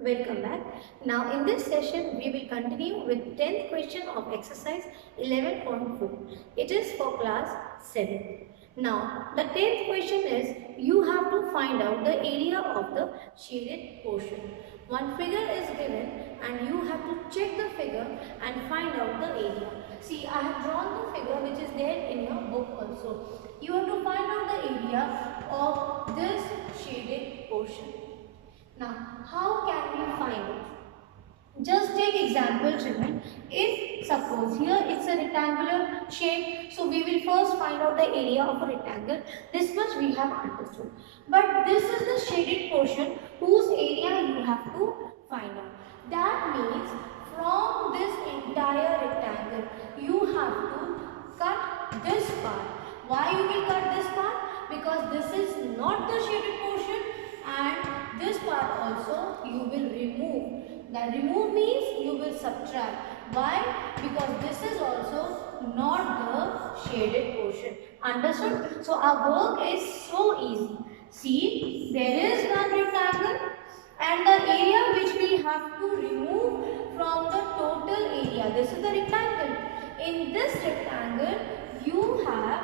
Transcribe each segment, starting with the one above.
Welcome back. Now in this session we will continue with 10th question of exercise 11.4. It is for class 7. Now the 10th question is you have to find out the area of the shaded portion. One figure is given and you have to check the figure and find out the area. See, I have drawn the figure which is there in your book also. You have to find out the area of this shaded portion. Now, how can we find it? Just take example children. If suppose here it's a rectangular shape, so we will first find out the area of a rectangle. This much we have understood. But this is the shaded portion whose area you have to find out. That means from this entire rectangle, you have to cut this part. Why you will cut this part? Because this is not the shaded portion and this part also you will remove. That remove means you will subtract. Why? Because this is also not the shaded portion. Understood? So our work is so easy. See, there is one rectangle and the area which we have to remove from the total area. This is the rectangle. In this rectangle, you have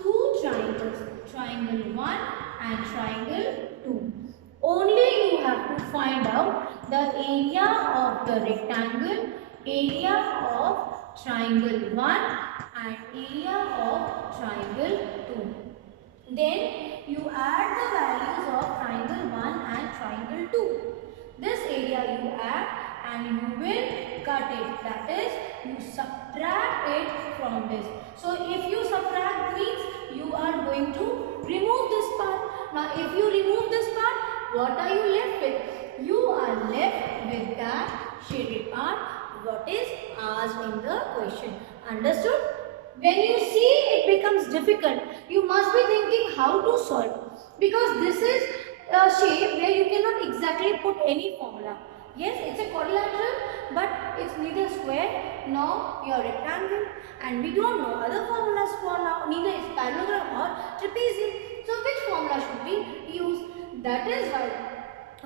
two triangles. Triangle 1 and triangle 2. Only you have to find out the area of the rectangle, area of triangle 1 and area of triangle 2. Then you add the values of triangle 1 and triangle 2. This area you add and you will cut it. That is, you subtract it from this. So if you subtract means you are going to remove this part. Now if you remove this part, what are you left with? You are left with that shaded part what is asked in the question. Understood? When you see it becomes difficult, you must be thinking how to solve. Because this is a shape where you cannot exactly put any formula. Yes, it's a quadrilateral, but it's neither square nor your rectangle. And we don't know other formulas for now. Neither is parallelogram or trapezium. So which formula should we use? That is why.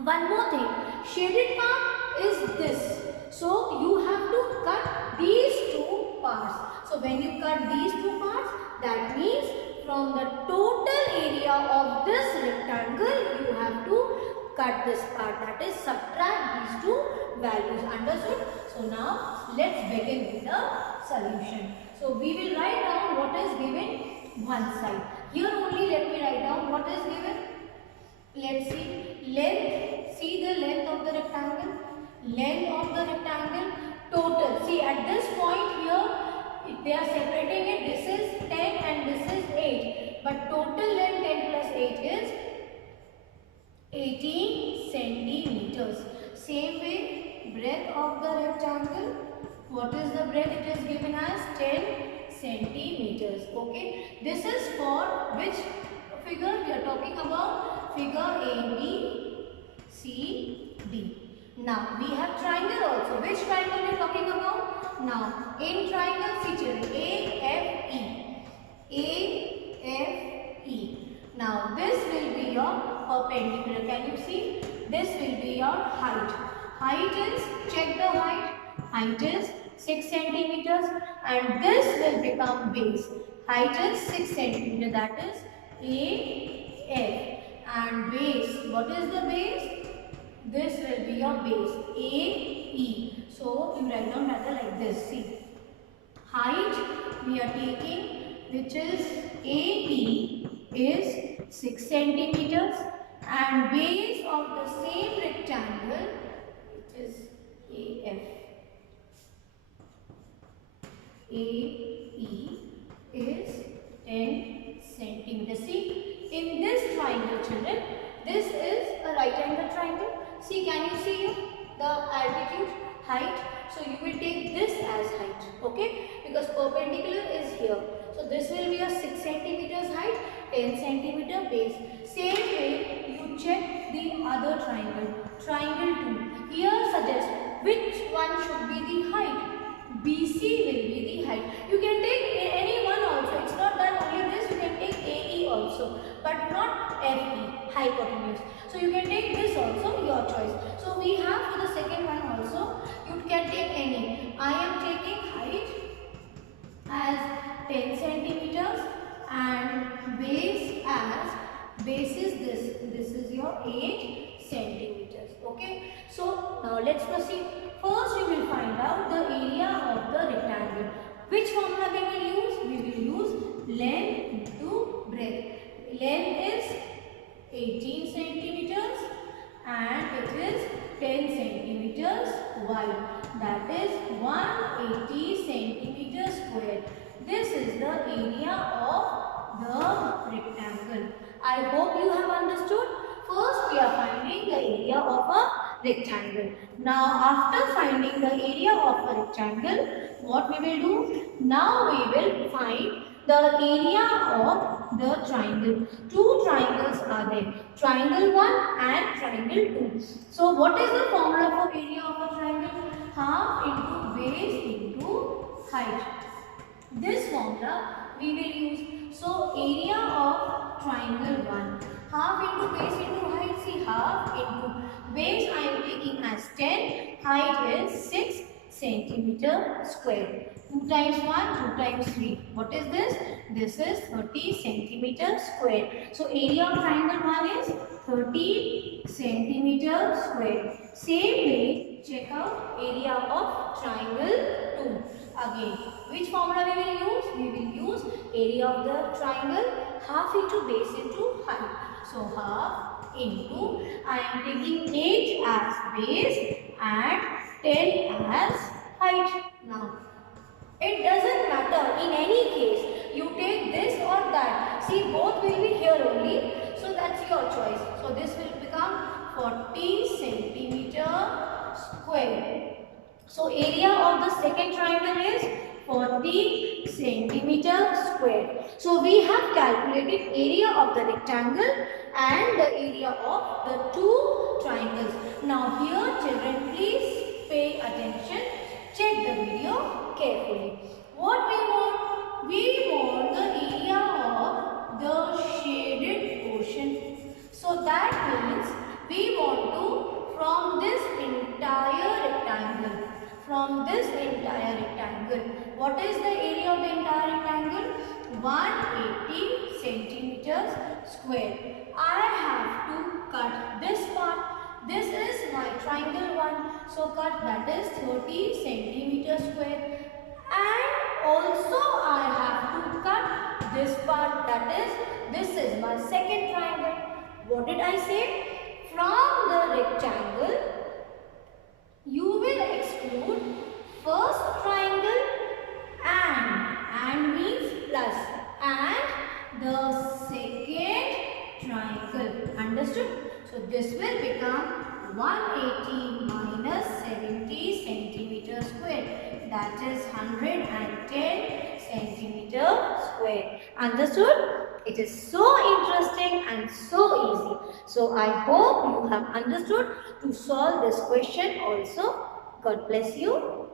One more thing. Shaded part is this. So you have to cut these two parts. So when you cut these two parts, that means from the total area of this rectangle, you have to cut this part. That is, subtract these two values. Understood? So now let's begin with the solution. So we will write down what is given one side. Here only let me write down what is given. Let's see length. See the length of the rectangle. Length of the rectangle. Total. See at this point here, they are separating it. This is 10 and this is 8. But total length 10 plus 8 is 18 centimeters. Same way, breadth of the rectangle. What is the breadth? It is given as 10 centimeters. Okay. This is for which figure we are talking about? Figure A, B, C, D. Now we have triangle also. Which triangle we are talking about? Now in triangle, see children, A, F, E. A, F, E. Now this will be your perpendicular. Can you see? This will be your height. Height is, check the height. Height is 6 centimeters and this will become base. Height is 6 centimeters. That is A, F. And base, what is the base? This will be your base, A, E. So you write down matter like this. See, height we are taking, which is AP, is 6 centimeters, and base of the same rectangle, which is AF, AE, is 10 centimeters. See, in this triangle, children, this is a right angle triangle. See, can you see here the altitude, height? So you will take this as height, okay? Because perpendicular is here. So this will be a 6 centimeters height, 10 centimeter base. Same way, you check the other triangle, triangle 2. Here suggest which one should be the height. BC will be the height. You can take any one also. It's not that only this. You can take AE also, but not FE, hypotenuse. So you can take this also, your choice. So we have let's proceed. First, we will find out the area of the rectangle. Which formula we will use? We will use length into breadth. Length is 18 centimeters and it is 10 centimeters wide. That is 180 centimeters square. This is the area of the rectangle. I hope you have understood. First, we are finding the area of a rectangle. Now, after finding the area of a rectangle, what we will do? Now we will find the area of the triangle. Two triangles are there. Triangle 1 and triangle 2. So, what is the formula for area of a triangle? Half into base into height. This formula we will use. So, area of triangle 1. Half into base into height. See, half into base I am taking as 10. Height is 6 centimeter square. 2 times 1, 2 times 3. What is this? This is 30 centimeter square. So, area of triangle 1 is 30 centimeter square. Same way, check out area of triangle 2. Again, which formula we will use? We will use area of the triangle half into base into height. So, half into, I am taking 8 as base and 10 as height. Now, it doesn't matter in any case. You take this or that. See, both will be here only. So, that's your choice. So, this will become 40 centimeter square. So, area of the second triangle is 40 centimeter square. So, we have calculated area of the rectangle and the area of the two triangles. Now, here children, please pay attention. Check the video carefully. What we want? We want the area of the shaded portion. So, that means we want to, from this entire rectangle, what is the area of the entire rectangle? 180 centimeters square. I have to cut this part. This is my triangle 1. So, cut that is 30 centimeters square. And also I have to cut this part, that is, this is my second triangle. What did I say? From the rectangle, you will exclude first triangle and means plus, and the second triangle. Understood? So, this will become 180 minus 70 centimeter square. That is 110 centimeter square. Understood? It is so interesting and so easy. So, I hope you have understood to solve this question also. God bless you.